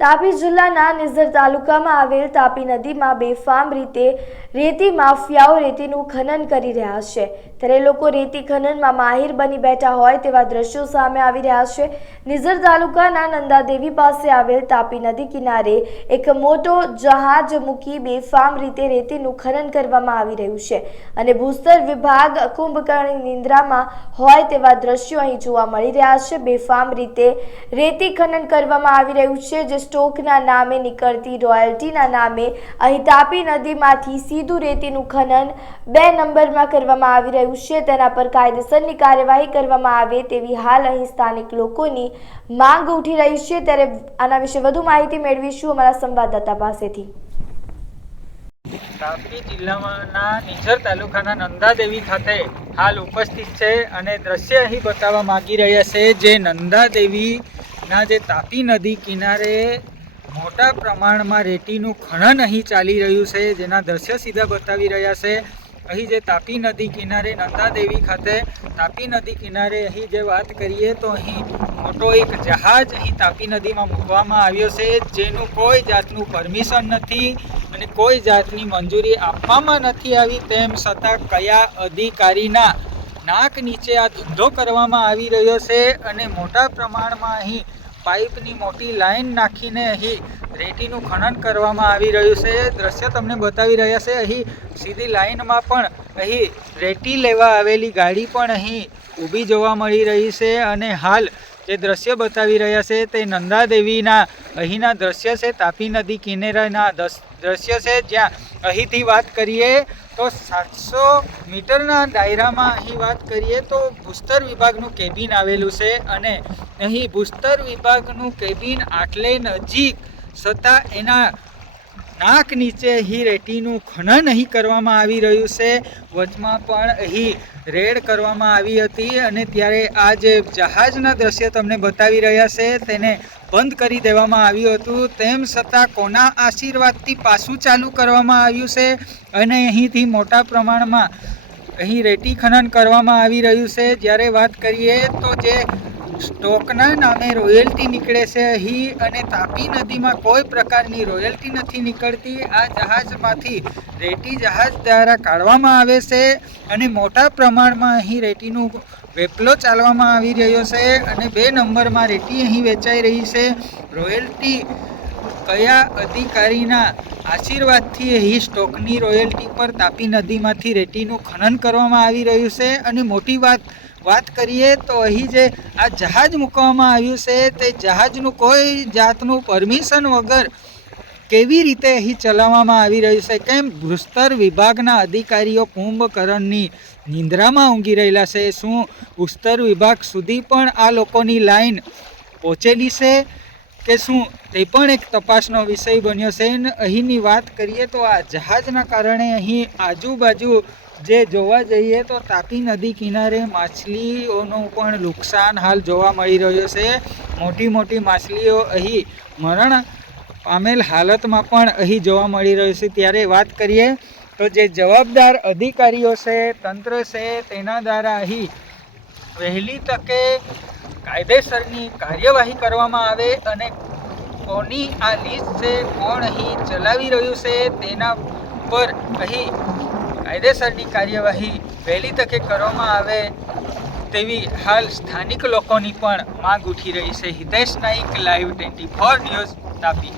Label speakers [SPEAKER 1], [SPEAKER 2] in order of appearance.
[SPEAKER 1] તાપી જિલ્લાના નિઝર તાલુકામાં આવેલ તાપી નદીમાં બેફામ રીતે રેતી માફિયાઓ રેતીનું ખનન કરી રહ્યા છે. ત્યારે લોકો રેતી ખનનમાં માહિર બની બેઠા હોય તેવા દ્રશ્યો સામે આવી રહ્યા છે. નિઝર તાલુકાના નંદાદેવી પાસે આવેલ તાપી નદી કિનારે એક મોટો જહાજ મૂકી બેફામ રીતે રેતીનું ખનન કરવામાં આવી રહ્યું છે અને ભૂસ્તર વિભાગ કુંભકર્ણ નિંદ્રામાં હોય તેવા દ્રશ્યો અહીં જોવા મળી રહ્યા છે. બેફામ રીતે રેતી ખનન કરવામાં આવી રહ્યું છે, જે સ્ટોકના નામે નીકળતી રોયલ્ટીના નામે અહીં તાપી નદીમાંથી સીધું રેતીનું ખનન બે નંબરમાં કરવામાં આવી રહ્યું છે. તેના પર કાયદેસરની કાર્યવાહી કરવામાં આવે તેવી હાલ અહીં સ્થાનિક લોકોની માંગ ઉઠી રહી છે. ત્યારે આના વિશે વધુ માહિતી મેળવીશું અમારા સંવાદદાતા પાસેથી.
[SPEAKER 2] તાપી જિલ્લામાંના નિઝર તાલુકાના નંદાદેવી ખાતે હાલ ઉપસ્થિત છે અને દ્રશ્ય અહીં બતાવવા માંગી રહ્યા છે જે નંદાદેવીના જે તાપી નદી કિનારે મોટા પ્રમાણમાં રેતીનું ખનન અહીં ચાલી રહ્યું છે, જેના દ્રશ્ય સીધા બતાવી રહ્યા છે. અહીં જે તાપી નદી કિનારે નંદાદેવી ખાતે, તાપી નદી કિનારે અહીં જે વાત કરીએ તો અહીં મોટો એક જહાજ અહીં તાપી નદીમાં મૂકવામાં આવ્યો છે, જેનું કોઈ જાતનું પરમિશન નથી અને કોઈ જાતની મંજૂરી આપવામાં નથી આવી તેમ છતાં કયા અધિકારીના નાક નીચે આ ધંધો કરવામાં આવી રહ્યો છે અને મોટા પ્રમાણમાં અહીં પાઇપની મોટી લાઈન નાખીને અહીં રેતીનું ખનન કરવામાં આવી રહ્યું છે. દ્રશ્ય તમને બતાવી રહ્યા છે. અહીં સીધી લાઈનમાં પણ અહીં રેતી લેવા આવેલી ગાડી પણ અહીં ઊભી જોવા મળી રહી છે અને હાલ જે દ્રશ્ય બતાવી રહ્યા છે તે નંદાદેવીના અહીંના દ્રશ્ય છે, તાપી નદી કિનારાના દ્રશ્ય છે. જ્યાં અહીંથી વાત કરીએ તો સાતસો મીટરના દાયરામાં અહીં વાત કરીએ તો ભૂસ્તર વિભાગનું કેબિન આવેલું છે અને અહીં ભૂસ્તર વિભાગનું કેબિન આટલે નજીક છતાં એના નાક નીચે અહીં રેતીનું ખનન અહીં કરવામાં આવી રહ્યું છે. વચમાં પણ અહીં રેડ કરવામાં આવી હતી અને ત્યારે આ જે જહાજના દ્રશ્ય તમને બતાવી રહ્યા છે તેને બંધ કરી દેવામાં આવ્યું હતું. તેમ છતાં કોના આશીર્વાદથી પાછું ચાલુ કરવામાં આવ્યું છે અને અહીંથી મોટા પ્રમાણમાં અહીં રેતી ખનન કરવામાં આવી રહ્યું છે. જ્યારે વાત કરીએ તો જે સ્ટોકના નામે રોયલ્ટી નીકળે છે. અહીં અને તાપી નદીમાં કોઈ પ્રકારની રોયલ્ટી નથી નીકળતી. આ જહાજમાંથી રેતી જહાજ દ્વારા કાઢવામાં આવે છે અને મોટા પ્રમાણમાં અહીં રેતીનું વેપલો ચાલવામાં આવી રહ્યો છે અને બે નંબરમાં રેતી અહીં વેચાઈ રહી છે. રોયલ્ટી કયા અધિકારીના આશીર્વાદથી અહીં સ્ટોકની રોયલ્ટી પર તાપી નદીમાંથી રેતીનું ખનન કરવામાં આવી રહ્યું છે? અને મોટી વાત વાત કરીએ તો અહીં જે આ જહાજ મૂકવામાં આવ્યું છે, તે જહાજનું કોઈ જાતનું પરમિશન વગર કેવી રીતે અહીં ચલાવવામાં આવી રહ્યું છે? કેમ ભૂસ્તર વિભાગના અધિકારીઓ કુંભકરણની નિંદ્રામાં ઊંઘી રહેલા છે? શું ભૂસ્તર વિભાગ સુધી પણ આ લોકોની લાઈન પહોંચેલી છે? કે શું તે પણ એક તપાસનો વિષય બન્યો છે. અને અહીંની વાત કરીએ તો આ જહાજના કારણે અહીં આજુબાજુ જે જોવા જઈએ તો તાપી નદી કિનારે માછલીઓનું પણ નુકસાન હાલ જોવા મળી રહ્યો છે. મોટી મોટી માછલીઓ અહીં મરણ પામેલ હાલતમાં પણ અહીં જોવા મળી રહ્યું છે. ત્યારે વાત કરીએ તો જે જવાબદાર અધિકારીઓ છે, તંત્ર છે, તેના દ્વારા અહીં વહેલી તકે કાયદેસરની કાર્યવાહી કરવામાં આવે અને કોની આ લિસ્ટ છે, કોણ અહીં ચલાવી રહ્યું છે, તેના પર અહીં કાયદેસરની કાર્યવાહી વહેલી તકે કરવામાં આવે તેવી હાલ સ્થાનિક લોકોની પણ માંગ ઉઠી રહી છે. Hitesh Naik live twenty four news Tapi.